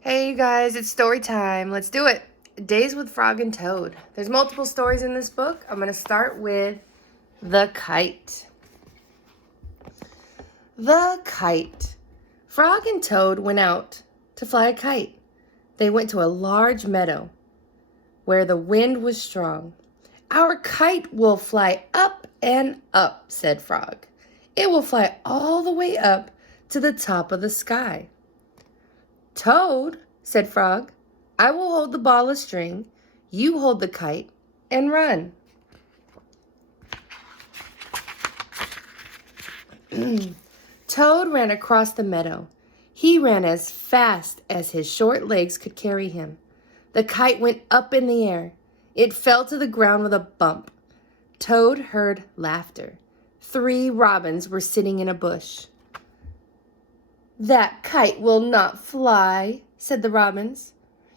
Hey you guys, it's story time. Let's do it. Days with Frog and Toad. There's multiple stories in this book. I'm going to start with The Kite. The Kite. Frog and Toad went out to fly a kite. They went to a large meadow where the wind was strong. "Our kite will fly up and up," said Frog. "It will fly all the way up to the top of the sky." "Toad," said Frog, "I will hold the ball of string, you hold the kite, and run." Toad ran across the meadow. He ran as fast as his short legs could carry him. The kite went up in the air. It fell to the ground with a bump. Toad heard laughter. 3 robins were sitting in a bush. "That kite will not fly," said the robins.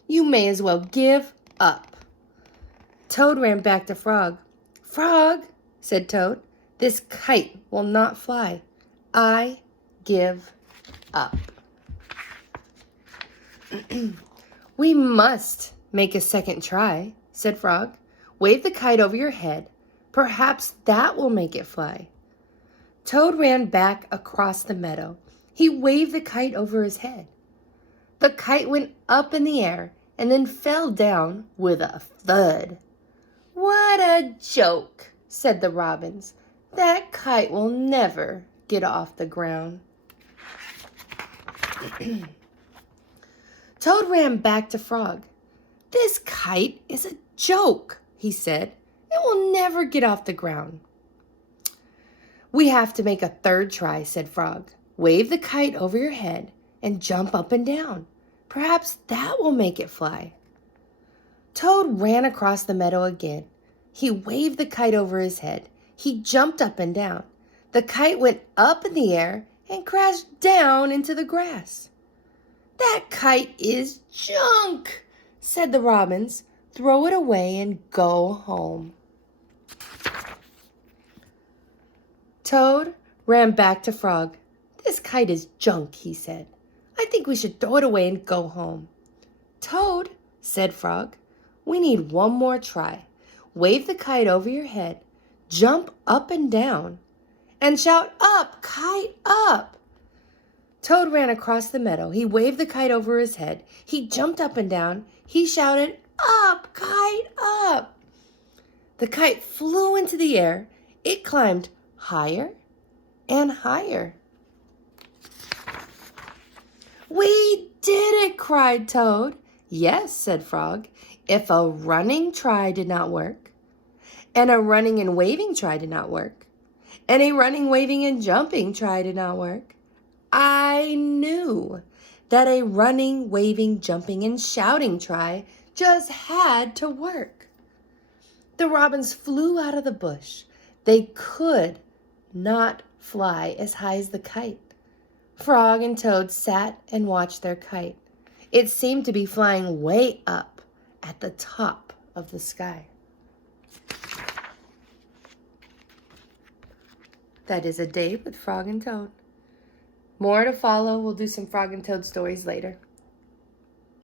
"You may as well give up." Toad ran back to Frog. "Frog," said Toad, "this kite will not fly. I give up." "We must make a second try," said Frog. "Wave the kite over your head. Perhaps that will make it fly." Toad ran back across the meadow. He waved the kite over his head. The kite went up in the air and then fell down with a thud. "What a joke," said the robins. "That kite will never get off the ground." Toad ran back to Frog. "This kite is a joke," he said. "It will never get off the ground." "We have to make a third try," said Frog. "Wave the kite over your head and jump up and down. Perhaps that will make it fly." Toad ran across the meadow again. He waved the kite over his head. He jumped up and down. The kite went up in the air and crashed down into the grass. "That kite is junk," said the robins. "Throw it away and go home." Toad ran back to Frog. "This kite is junk," he said. "I think we should throw it away and go home." "Toad," said Frog, "we need one more try. Wave the kite over your head, jump up and down, and shout, 'Up, kite, up!'" Toad ran across the meadow. He waved the kite over his head. He jumped up and down. He shouted, "Up, kite, up!" The kite flew into the air. It climbed higher and higher. "We did it!" cried Toad. "Yes," said Frog, "if a running try did not work, and a running and waving try did not work, and a running, waving, and jumping try did not work, I knew that a running, waving, jumping, and shouting try just had to work." The robins flew out of the bush. They could not fly as high as the kite. Frog and Toad sat and watched their kite. It seemed to be flying way up at the top of the sky. That is a day with Frog and Toad. More to follow. We'll do some Frog and Toad stories later.